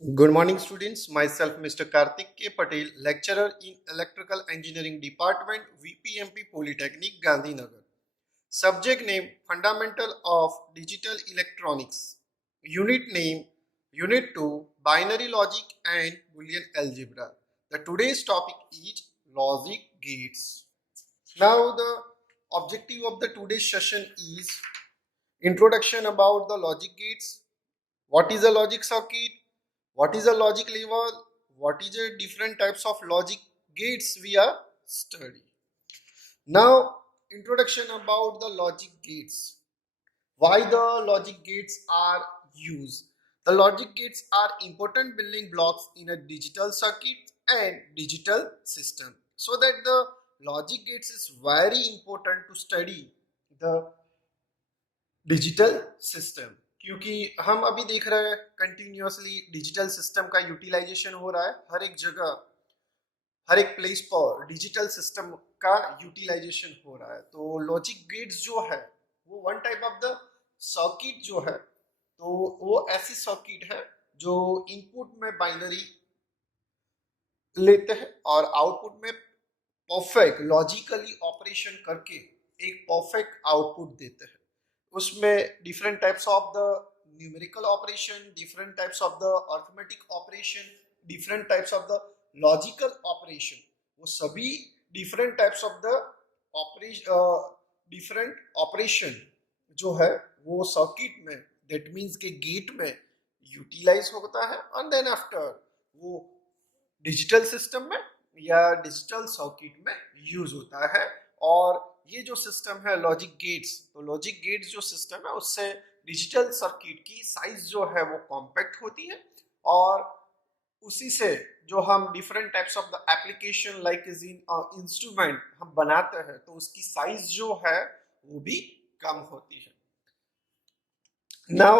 Good morning, students. Myself, Mr. Karthik K. Patel, lecturer in Electrical Engineering Department, VPMP Polytechnic, Gandhinagar. Subject name Fundamental of Digital Electronics. Unit name Unit 2 Binary Logic and Boolean Algebra. The today's topic is logic gates. Now, the objective of the today's session is introduction about the logic gates. What is a logic circuit? What is a logic level? What is the different types of logic gates we are studying? Now, introduction about the logic gates. Why the logic gates are used? The logic gates are important building blocks in a digital circuit and digital system. So that the logic gates is very important to study the digital system, क्योंकि हम अभी देख रहे हैं continuously digital system का utilisation हो रहा है हर एक जगह, हर एक प्लेस पर डिजिटल सिस्टम का यूटिलाइजेशन हो रहा है। तो लॉजिक गेट्स जो है वो one type of the circuit जो है, तो वो ऐसी सर्किट है जो इनपुट में बाइनरी लेते हैं और आउटपुट में परफेक्ट लॉजिकली ऑपरेशन करके एक परफेक्ट आउटपुट देते हैं। उसमें different types of the numerical operation, different types of the arithmetic operation, different types of the logical operation, वो सभी different types of the operation, different operation जो है वो सर्किट में, दैट मीन्स के गेट में यूटिलाइज होता है एंड देन आफ्टर वो डिजिटल सिस्टम में या डिजिटल सर्किट में यूज होता है। और ये जो सिस्टम है लॉजिक गेट्स, तो लॉजिक गेट्स जो सिस्टम है उससे डिजिटल सर्किट की साइज जो है वो कॉम्पैक्ट होती है और उसी से जो हम different types of the application like is in instrument हम बनाते हैं तो उसकी साइज जो है वो भी कम होती है। Now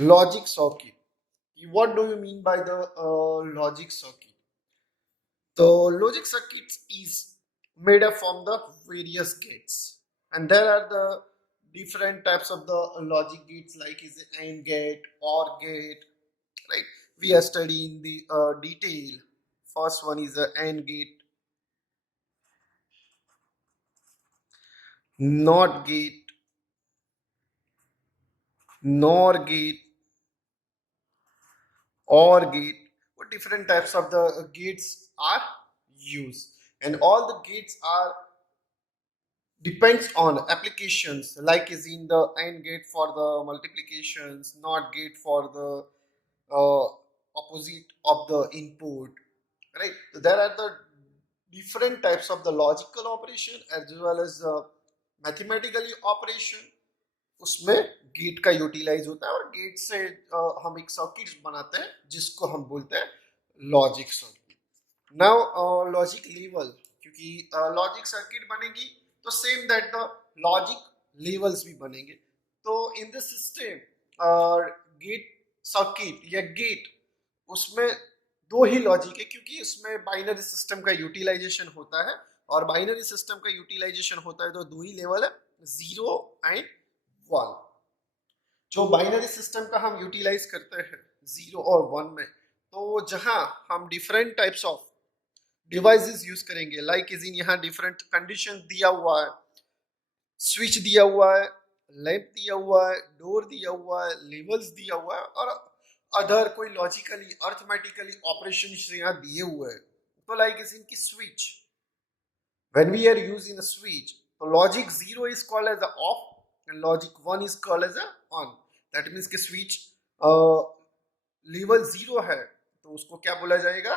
logic circuit, what do you mean by the logic circuit? So logic circuit is made up from the various gates, and there are the different types of the logic gates like is the AND gate, OR gate, right? We are studying the detail. First one is the AND gate, NOT gate, NOR gate, OR gate. What different types of the gates are used, and all the gates are depends on applications like is in the AND gate for the multiplications, NOT gate for the opposite of the input, right? So there are the different types of the logical operation as well as the mathematically operation, उसमें gate का utilise होता है or gate से हम एक circuit बनाते हैं जिसको हम बोलते हैं logic circuit. Now logic level, क्योंकि लॉजिक सर्किट बनेगी तो same that the logic levels भी बनेंगे। तो in this system gate circuit या गेट, उसमें दो ही लॉजिक है क्योंकि उसमें बाइनरी सिस्टम का यूटिलाइजेशन होता है और बाइनरी सिस्टम का यूटिलाइजेशन होता है तो दो ही लेवल है, 0 एंड 1। जो बाइनरी सिस्टम का हम यूटिलाइज करते हैं 0 और 1 में, तो जहां हम different types of devices use करेंगे लाइक इज इन यहाँ डिफरेंट कंडीशन दिया हुआ है, स्विच दिया हुआ है, लैंप दिया हुआ है, डोर दिया हुआ है, लेवल्स दिया हुआ है और अदर कोई लॉजिकली अर्थमेटिकली ऑपरेशन यहाँ दिए हुए हैं। तो लाइक इज इनकी switch, when we are using a switch, so logic 0 is called as a off and logic 1 is called as a on. That means कि switch लेवल 0 है तो उसको क्या बोला जाएगा,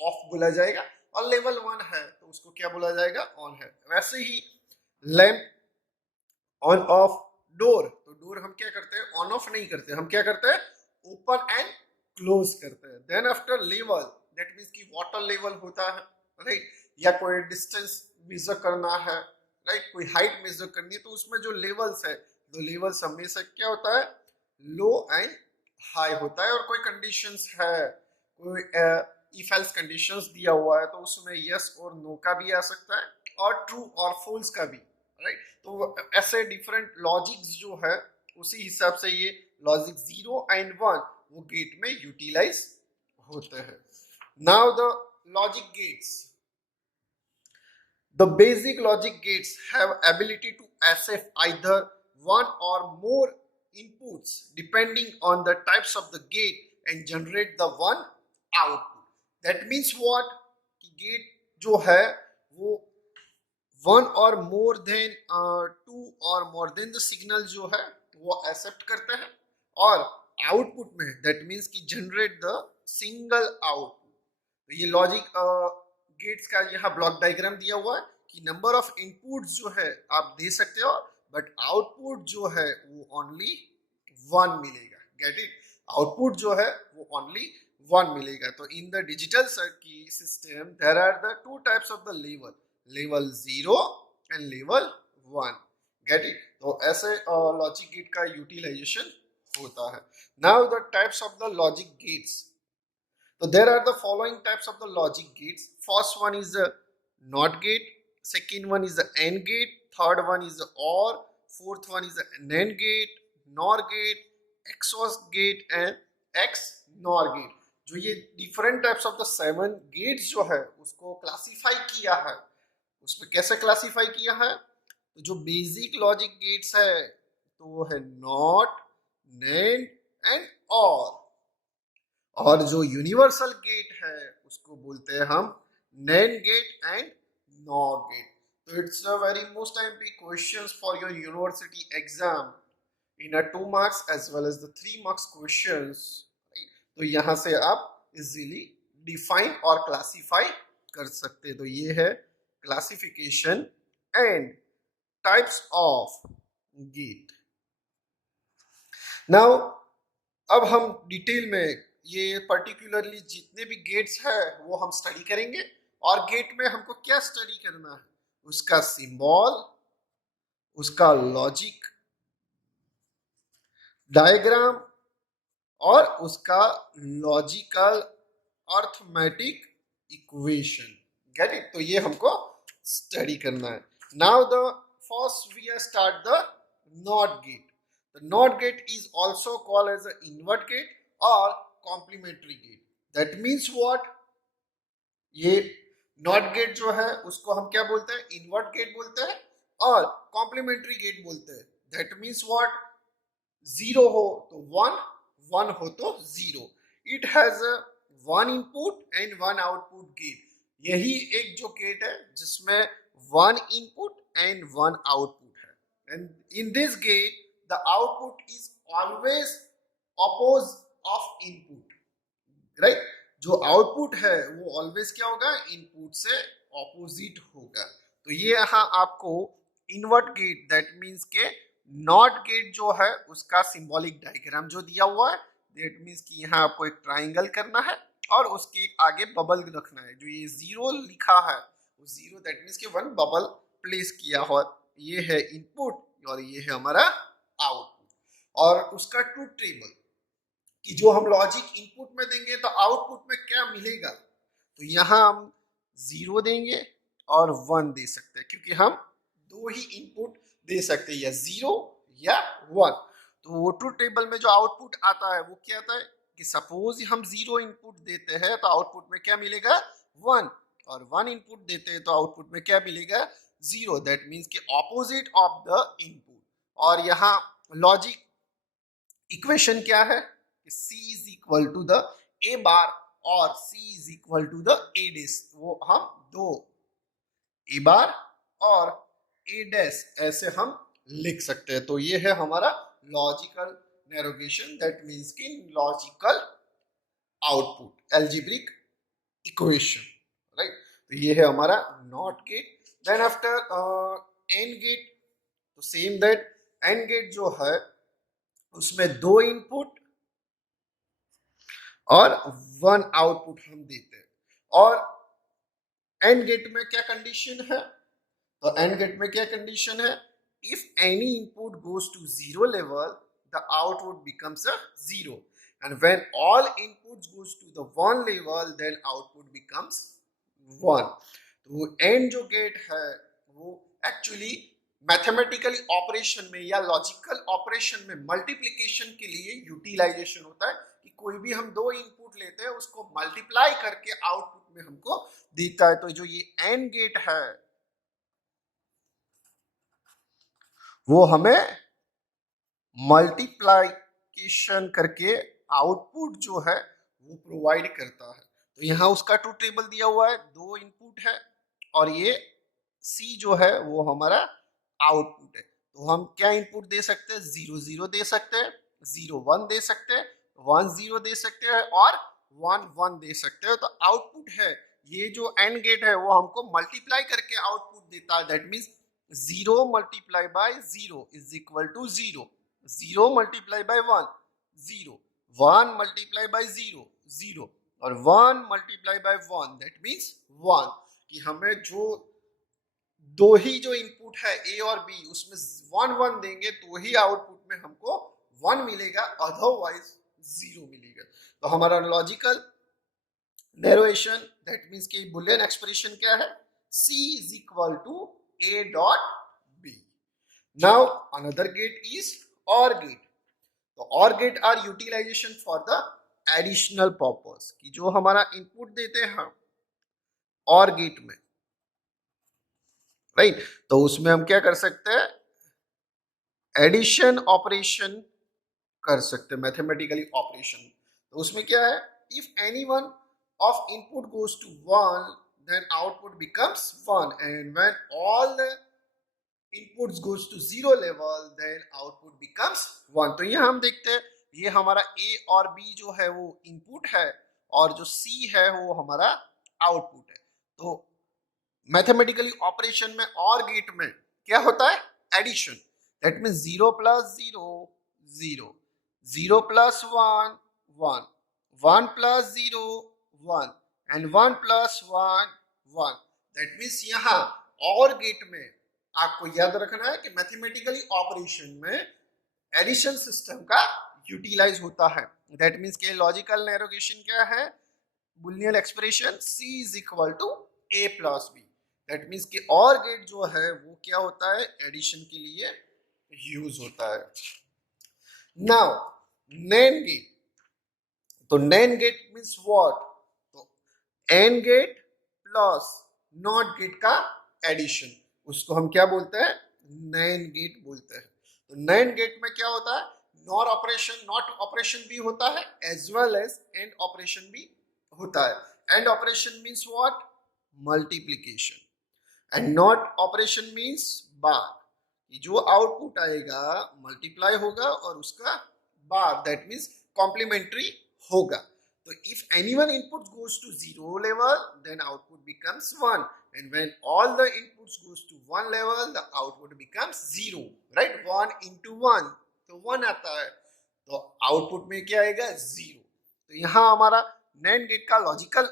ऑफ बोला जाएगा, और लेवल 1 है तो उसको क्या बोला जाएगा, ऑन है। वैसे ही लैंप ऑन ऑफ, डोर, तो डोर हम क्या करते हैं, ऑन ऑफ नहीं करते, हम क्या करते हैं, ओपन एंड क्लोज करते हैं। Then after level, that means कि वाटर लेवल होता है, राइट, या कोई डिस्टेंस मेजर करना है, राइट, कोई हाइट मेजर करनी है तो उसमें जो लेवल्स है, तो लेवल्स हमेशा क्या होता है, लो एंड हाई होता है। और कोई कंडीशंस है, कोई इफ एल्स कंडीशंस दिया हुआ है तो उसमें यस और नो का भी आ सकता है और ट्रू और फॉल्स का भी, राइट। तो ऐसे डिफरेंट लॉजिक्स जो है उसी हिसाब से ये लॉजिक 0 एंड 1 वो गेट में यूटिलाइज होते हैं। Now the logic gates, the basic logic gates have ability to accept either one or more inputs depending on the types of the gate and generate the one output. That means what? कि gate जो है वो one और more than to और more than the signal जो है वो accept करते हैं और आउटपुट में दैट मीन्स कि जनरेट द सिंगल आउटपुट। तो ये लॉजिक गेट्स का यहाँ ब्लॉक डायग्राम दिया हुआ है कि नंबर ऑफ इनपुट्स जो है आप दे सकते हो बट आउटपुट जो है वो ओनली वन मिलेगा। Get it? आउटपुट जो है वो ओनली वन मिलेगा। तो in the digital circuit system there are the two types of the level, level 0 and level 1। Get it? तो ऐसे लॉजिक गेट का यूटिलाइजेशन होता है। Now the types of the logic gates, so there are the following types of the logic gates. First one is the NOT gate, second one is the AND gate, third one is the OR, fourth one is the NAND gate, NOR gate, XOR gate and XNOR gate. जो ये different types of the 7 gates जो है उसको classify किया है, उसमें कैसे classify किया है? तो जो basic logic gates है तो वो है NOT, NAND and OR, और जो यूनिवर्सल गेट है उसको बोलते हैं हम NAND gate and NOR gate. तो it's a very most timely questions for your university exam in a 2 marks as well as the 3 marks questions. तो यहाँ से आप इजीली डिफाइन और क्लासिफाई कर सकते हैं। तो ये है classification and types of gate. Now अब हम डिटेल में ये पर्टिकुलरली जितने भी गेट्स है वो हम स्टडी करेंगे और गेट में हमको क्या स्टडी करना है? उसका सिंबल, उसका लॉजिक डायग्राम और उसका logical arithmetic equation. Get it? तो ये हमको स्टडी करना है। Now the first we start the not gate. The NOT gate is also called as an invert gate or complementary gate. That means what? ये NOT gate जो है उसको हम क्या बोलते हैं? Invert gate बोलते हैं और complementary gate बोलते हैं। That means what? 0 हो तो 1, 1 हो तो 0. It has a 1 input and 1 output gate. यही एक जो गेट है जिसमें 1 input and 1 output है। And in this gate the output is always opposite of input, right? जो आउटपुट है वो ऑलवेज क्या होगा? इनपुट से ऑपोजिट होगा। तो ये यहाँ आपको इन्वर्ट गेट दैट मीन्स के नॉट गेट जो है उसका सिंबॉलिक डायग्राम जो दिया हुआ है दैट मीन्स कि यहाँ आपको एक ट्राइंगल करना है और उसके आगे बबल रखना है। जो ये 0 लिखा है वो 0 दैट मीन्स के 1 बबल प्लेस किया हो। ये है इनपुट और ये है हमारा आउटपुट। और उसका ट्रूथ टेबल कि जो हम लॉजिक इनपुट में देंगे तो आउटपुट में क्या मिलेगा? तो यहाँ हम 0 देंगे और 1 दे सकते हैं क्योंकि हम 2 ही इनपुट दे सकते हैं, या 0 या 1। तो वो ट्रूथ टेबल में जो आउटपुट आता है वो क्या आता है कि सपोज हम 0 इनपुट देते हैं तो आउटपुट में क्या मिलेगा? 1, और 1 इनपुट देते हैं तो आउटपुट में क्या मिलेगा? 0। दैट मीन्स कि ऑपोजिट ऑफ द इनपुट। और यहाँ लॉजिक इक्वेशन क्या है? C is equal to the A bar और C is equal to the A dash। वो हम 2 A bar और A dash ऐसे हम लिख सकते हैं। तो ये है हमारा लॉजिकल नैरोगेशन दैट मीन्स कि logical output algebraic equation, right? तो ये है हमारा not gate. Then after and gate, तो सेम दैट एंड गेट जो है उसमें 2 इनपुट और 1 आउटपुट हम देते हैं। और एंड गेट में क्या कंडीशन है? तो एंड गेट में क्या कंडीशन है? If any input goes to 0 level the output becomes a 0 and when all inputs goes to the 1 level then output becomes 1। तो एंड जो गेट है वो एक्चुअली मैथमेटिकली ऑपरेशन में या लॉजिकल ऑपरेशन में मल्टीप्लिकेशन के लिए यूटिलाइजेशन होता है कि कोई भी हम दो इनपुट लेते हैं उसको मल्टीप्लाई करके आउटपुट में हमको देता है। तो जो ये एंड गेट है वो हमें मल्टीप्लाइकेशन करके आउटपुट जो है वो प्रोवाइड करता है। तो यहाँ उसका ट्रूथ टेबल दिया हुआ है, दो इनपुट है और ये सी जो है वो हमारा आउटपुट है। तो हम क्या इनपुट दे सकते हैं, 0 0 दे सकते हैं, 0 1 दे सकते हैं, 1 0 दे सकते हैं और 1 1 दे सकते हैं। तो आउटपुट है ये जो एंड गेट है वो हमको मल्टीप्लाई करके आउटपुट देता है। That means 0 multiplied by 0 is equal to 0, 0 multiplied by 1 0, 1 multiplied by 0 0 और 1 multiplied by 1 that means 1। कि हमें जो दो ही जो इनपुट है ए और बी उसमें 1 1 देंगे तो ही आउटपुट में हमको 1 मिलेगा, अदरवाइज 0 मिलेगा। तो हमारा लॉजिकल डेरिवेशन दैट मीन्स कि बुलियन एक्सप्रेशन क्या है, C is equal to A dot B। Now another gate is OR gate। तो OR gate are utilization for the additional purpose कि जो हमारा इनपुट देते हैं OR gate में, राइट तो उसमें हम क्या कर सकते हैं, एडिशन ऑपरेशन कर सकते हैं, मैथमेटिकली ऑपरेशन। तो उसमें क्या है, if any one of input goes to 1 then output becomes 1 and when all the inputs goes to 0 level then output becomes 1। तो यहाँ हम देखते हैं ये हमारा A और B जो है वो इनपुट है और जो C है वो हमारा आउटपुट है। तो मैथमेटिकली ऑपरेशन में और गेट में क्या होता है, addition. That means 0 plus 0 0, 0 plus 1 1, 1 plus 0 1 and 1 plus 1 1। That means यहाँ और गेट में आपको याद रखना है कि मैथमेटिकली ऑपरेशन में एडिशन सिस्टम का यूटिलाइज होता है। दैट मीन्स के लॉजिकल नैरोगेशन क्या है, Boolean expression C is equal to A plus B। That means कि और गेट जो है वो क्या होता है, एडिशन के लिए यूज होता है। नाउ नैंड गेट, तो नैंड गेट मीन्स व्हाट, तो and gate plus not gate का एडिशन, उसको हम क्या बोलते हैं, नैंड गेट बोलते हैं। तो नैंड गेट में क्या होता है, नॉट ऑपरेशन भी होता है as well as AND operation भी होता है। AND operation means what, multiplication AND NOT operation means bar, जो आउटपुट आएगा मल्टीप्लाई होगा और उसका बार दैट मीन्स कॉम्प्लीमेंट्री होगा। तो if anyone input goes to 0 level then output becomes 1 and when all the inputs goes to 1 level the output becomes 0, right, 1 into 1 तो 1 आता है, तो आउटपुट में क्या आएगा, 0। तो यहाँ हमारा नैंड गेट का लॉजिकल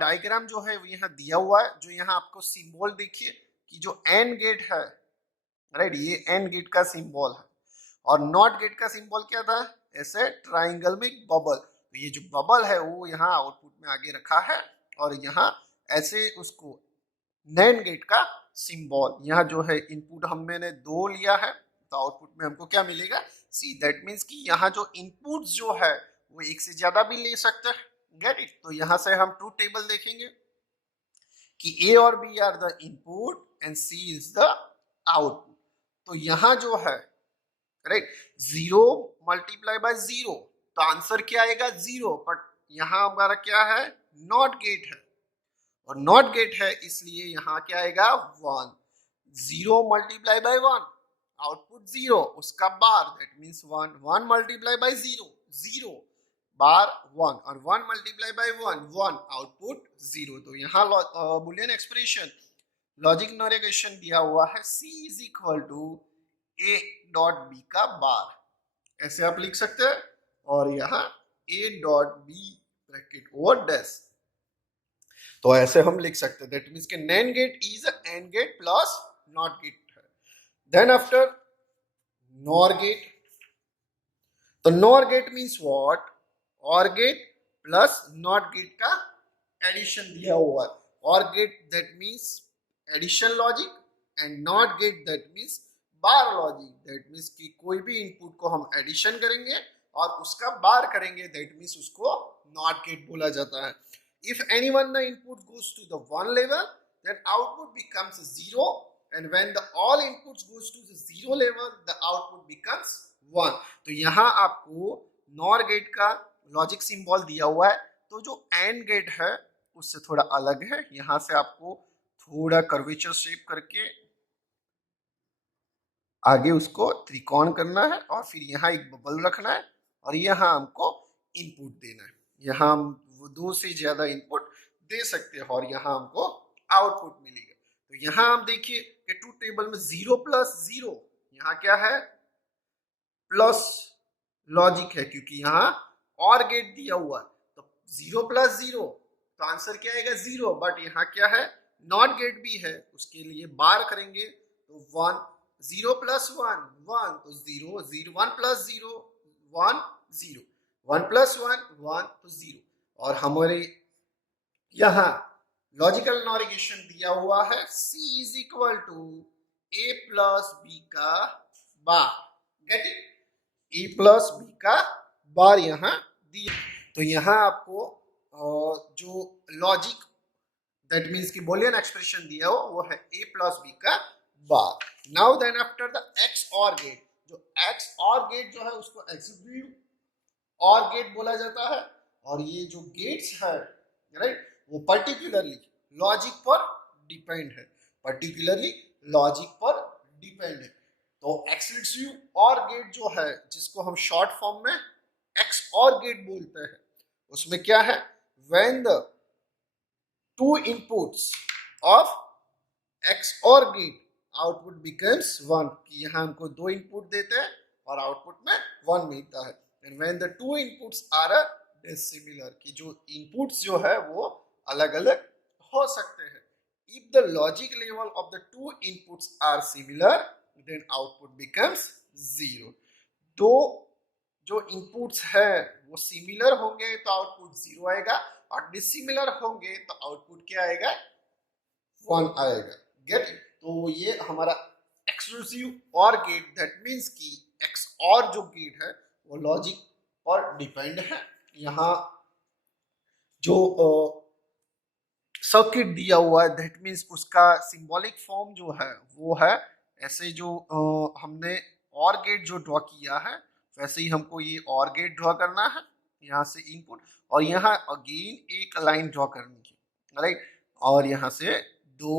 डायग्राम जो है वो यहाँ दिया हुआ है। जो यहाँ आपको सिंबल देखिए कि जो एंड गेट है, राइट, ये एंड गेट का सिंबल है और नॉट गेट का सिंबल क्या था, ऐसे ट्राइंगल में बबल। तो ये जो बबल है वो यहाँ आउटपुट में आगे रखा है और यहाँ ऐसे उसको नैंड गेट का सिंबल, यहाँ जो है इनपुट हमने 2 लिया है तो आउटपुट में हमको क्या मिलेगा, सी। दैट मीन्स कि यहाँ जो इनपुट जो है वो एक से ज्यादा भी ले सकते हैं, गेट इट। तो यहाँ से हम ट्रूथ टेबल देखेंगे कि ए और B are the input and C is the output. तो यहाँ जो है, राइट, 0 मल्टीप्लाई बाय 0 तो आंसर क्या आएगा, 0। बट यहाँ हमारा क्या है, नॉट गेट है और नॉट गेट है इसलिए यहाँ क्या आएगा, 1। 0 मल्टीप्लाई बाय 1 आउटपुट 0, उसका बार दैट मीन्स 1, 1 मल्टीप्लाई बाय 0 0 बार 1 और 1 मल्टीप्लाई बाय 1 1 आउटपुट 0। तो यहाँ बुलियन एक्सप्रेशन लॉजिक नरेशन दिया हुआ है C is equal to A dot B का बार, ऐसे आप लिख सकते हैं और यहाँ A dot B bracket over dash. तो ऐसे हम लिख सकते हैं, दैट मीन्स के NAND gate is and gate plus not gate है। देन आफ्टर नॉर गेट, तो NOR gate means what, or gate plus not gate का एडिशन दिया हुआ है। Or gate that means addition logic and not gate that means bar logic. That means कि कोई भी input को हम एडिशन करेंगे और उसका बार करेंगे, दैट मीन्स उसको नॉट गेट बोला जाता है। If any one the input goes to the one level then output becomes zero and when the all inputs goes to the zero level the output becomes one. तो यहाँ आपको NOR gate का logic symbol दिया हुआ है, तो जो and gate है उससे थोड़ा अलग है। यहाँ से आपको थोड़ा कर्वेचर शेप करके आगे उसको त्रिकोण करना है और फिर यहाँ एक बबल रखना है और यहाँ हमको इनपुट देना है। यहाँ हम दो से ज्यादा इनपुट दे सकते हैं और यहाँ हमको आउटपुट मिलेगा। तो यहाँ हम देखिए कि ट्रूथ टेबल में 0 + 0, यहाँ क्या है प्लस लॉजिक है क्योंकि यहाँ और गेट दिया हुआ है, तो 0 + 0 तो आंसर क्या आएगा 0। बट यहाँ क्या है नॉट गेट भी है, उसके लिए बार करेंगे तो 1, 0 + 1 1 तो 0 0 1 + 0 1 0 1 + 1 1 तो 0। और हमारे यहाँ लॉजिकल नॉरिगेशन दिया हुआ है C = A + B का bar. Gate it, A + B का बार यहाँ दिया। तो यहाँ आपको जो लॉजिक दैट मीन्स की बुलियन एक्सप्रेशन दिया हो वो है A + B का bar. Now then after the XOR gate, जो एक्स और गेट जो है उसको एक्सिक्यूटिव और गेट बोला जाता है। और ये जो गेट्स है राइट वो पर्टिकुलरली लॉजिक पर डिपेंड है, पर्टिकुलरली लॉजिक पर डिपेंड है। तो एक्सक्लूसिव और गेट जो है जिसको हम शॉर्ट फॉर्म में एक्स और गेट बोलते हैं, उसमें क्या है when the two inputs of x और गेट आउटपुट बिकम्स 1, कि यहाँ हमको 2 इनपुट देते हैं और आउटपुट में 1 मिलता है। And when the two inputs are dissimilar, कि जो इनपुट्स जो है वो अलग अलग हो सकते हैं। If the logic level of the two inputs are similar then output becomes 0। दो जो इनपुट्स है वो सिमिलर होंगे तो आउटपुट 0 आएगा और डिसिमिलर होंगे तो आउटपुट क्या आएगा 1 आएगा। Gate it. तो ये हमारा एक्सक्लूसिव और गेट दैट मीन्स कि एक्स और जो गेट है वो लॉजिक पर डिपेंड है। यहाँ जो सर्किट दिया हुआ है दैट मीन्स उसका सिंबॉलिक फॉर्म जो है वो है ऐसे जो हमने और गेट जो ड्रॉ किया है वैसे ही हमको ये और गेट ड्रॉ करना है। यहाँ से इनपुट और यहाँ अगेन एक लाइन ड्रॉ करनी है राइट, और यहाँ से 2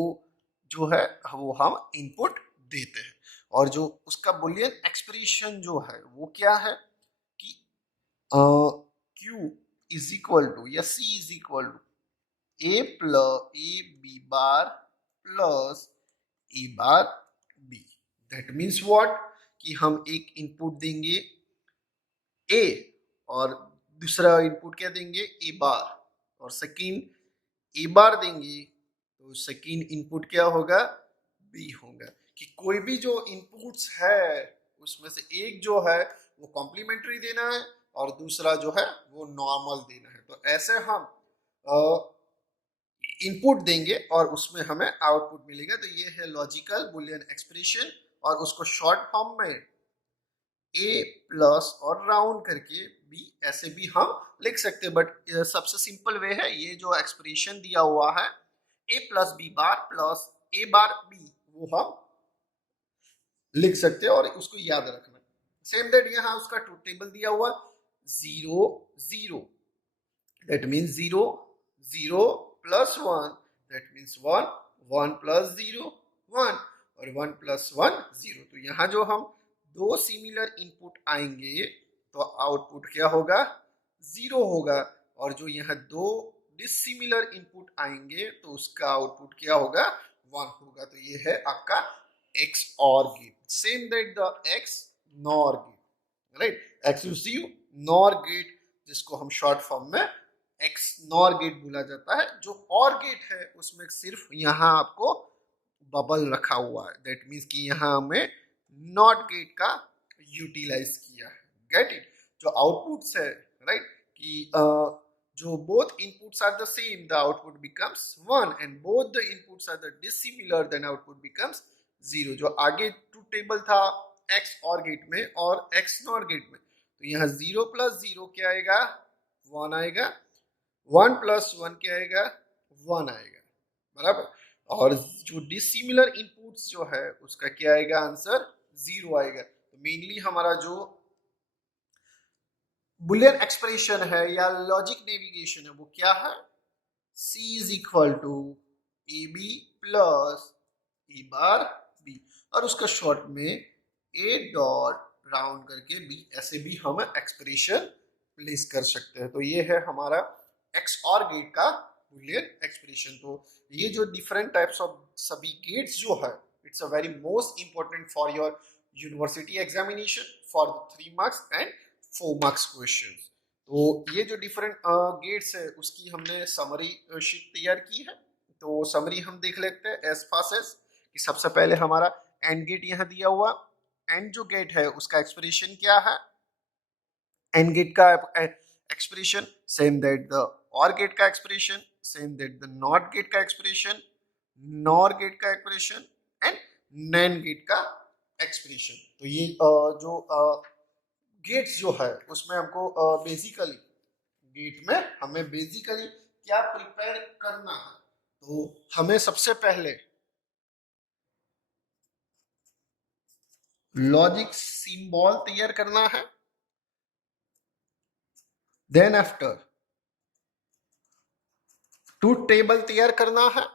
जो है वो हम इनपुट देते हैं। और जो उसका बुलियन एक्सप्रेशन जो है वो क्या है कि Q = या C = A B bar plus A bar B। That means what कि हम एक इनपुट देंगे A और दूसरा इनपुट क्या देंगे A बार और सेकेंड A बार देंगे तो सेकेंड इनपुट क्या होगा B होगा। कि कोई भी जो इनपुट्स है उसमें से एक जो है वो कॉम्प्लीमेंट्री देना है और दूसरा जो है वो नॉर्मल देना है। तो ऐसे हम इनपुट देंगे और उसमें हमें आउटपुट मिलेगा। तो ये है लॉजिकल बुलियन एक्सप्रेशन और उसको शॉर्ट फॉर्म में A प्लस और राउंड करके B ऐसे भी हम लिख सकते हैं। बट सबसे सिंपल वे है ये जो एक्सप्रेशन दिया हुआ है A + B bar plus A bar B वो हम लिख सकते हैं और उसको याद रखना। सेम दैट यहाँ उसका ट्रूथ टेबल दिया हुआ 0 0 दैट मीन्स 0 0 + 1 दैट मीन्स 1 1 + 0 1 और 1 + 1 0। तो यहाँ जो हम 2 सिमिलर इनपुट आएंगे तो आउटपुट क्या होगा 0 होगा और जो यहाँ 2 डिसिमिलर इनपुट आएंगे तो उसका आउटपुट क्या होगा 1 होगा। तो ये है आपका XOR gate. Same that the XNOR gate right, exclusive NOR gate जिसको हम शॉर्ट फॉर्म में एक्स नॉर गेट बोला जाता है। जो और गेट है उसमें सिर्फ यहाँ आपको बबल रखा हुआ है दैट मीन्स कि यहाँ हमें नॉट गेट का यूटिलाइज किया है। Get it. जो आउटपुट्स है राइट कि जो both inputs are the same the output becomes 1 and both the inputs are the dissimilar then output becomes 0। जो आगे ट्रूथ टेबल था एक्स और गेट में और एक्स नॉर गेट में तो यहाँ 0 + 0 क्या आएगा, 1 आएगा, 1 + 1 क्या आएगा, 1 आएगा, बराबर। और जो डिसिमिलर इनपुट्स जो है उसका क्या आएगा, आंसर 0 आएगा। तो मेनली हमारा जो बुलियन एक्सप्रेशन है या लॉजिक नेविगेशन है वो क्या है, C = AB + A bar B, और उसका शॉर्ट में A डॉट राउंड करके B, ऐसे भी हम एक्सप्रेशन प्लेस कर सकते हैं। तो ये है हमारा XOR गेट का बुलियन एक्सप्रेशन। तो ये जो डिफरेंट टाइप्स ऑफ सभी गेट्स जो है, it's a very most important for your university examination for 3 marks and 4 marks question. तो ये जो डिफरेंट गेट्स है उसकी हमने समरी शीट तैयार की है। तो समरी हम देख लेते हैं एज फास्ट एज कि सबसे पहले हमारा एंड गेट यहाँ दिया हुआ, एंड जो गेट है उसका एक्सप्रेशन क्या है, एंड गेट का एक्सप्रेशन सेम दैट द और गेट का expression, same that the not gate का एक्सप्रेशन, नॉर गेट का एक्सप्रेशन एंड नैन गेट का एक्सप्रेशन। तो ये जो गेट्स जो है उसमें हमको बेसिकली गेट में हमें बेसिकली क्या प्रिपेयर करना है, तो हमें सबसे पहले लॉजिक सिंबल तैयार करना है, देन आफ्टर ट्रूथ टेबल तैयार करना है,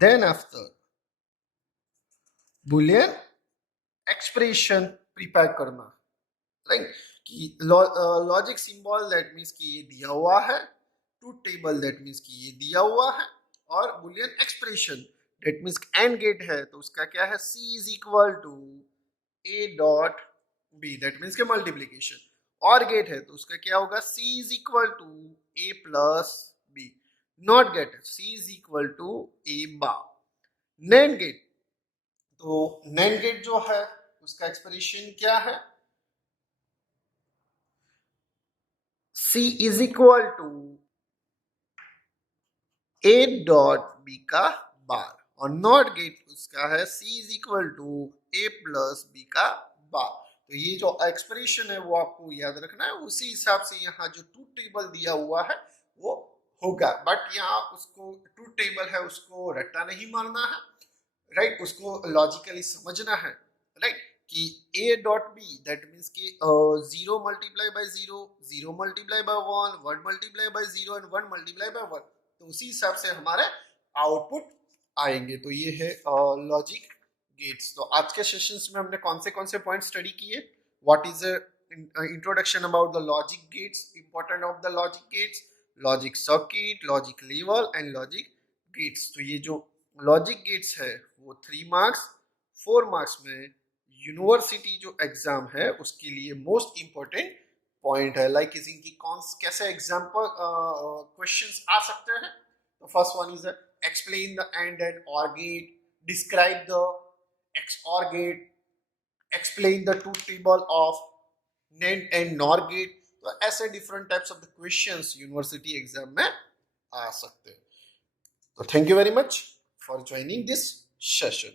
then after Boolean expression prepare करना, राइट। कि लॉजिक सिंबल दैट मीन्स कि ये दिया हुआ है, ट्रूथ टेबल दैट मीन्स कि ये दिया हुआ है, और Boolean expression that means and gate है तो उसका क्या है, C = A dot B that means के मल्टीप्लीकेशन, और गेट है तो उसका क्या होगा, C = A + B, not gate है C = A bar, NAND gate, तो नैन गेट जो है उसका एक्सप्रेशन क्या है, C = A डॉट B का बार, और नॉट गेट उसका है C = A + B का बार। तो ये जो एक्सप्रेशन है वो आपको याद रखना है, उसी हिसाब से यहाँ जो ट्रूथ टेबल दिया हुआ है वो होगा, बट यहाँ उसको ट्रूथ टेबल है उसको रट्टा नहीं मारना है, राइट, उसको लॉजिकली समझना है, राइट। कि A dot B that means कि 0 × 0, 0 × 1, 1 × 0 एंड 1 × 1, तो उसी हिसाब से हमारे आउटपुट आएंगे। तो ये है लॉजिक गेट्स। तो आज के सेशंस में हमने कौन से पॉइंट स्टडी किए, what is introduction about the logic gates, important of the logic gates, logic circuit, logic level and logic gates. तो ये जो लॉजिक गेट्स है वो 3 मार्क्स 4 मार्क्स में यूनिवर्सिटी जो एग्जाम है उसके लिए मोस्ट इंपॉर्टेंट पॉइंट है। लाइक इनकी कौन कैसे एग्जाम्पल क्वेश्चंस आ सकते हैं। तो first one is explain the AND OR gate, describe the XOR gate, explain the truth table of NAND and NOR gate. तो ऐसे different types of the questions university exam में आ सकते हैं। So thank you very much for joining this session.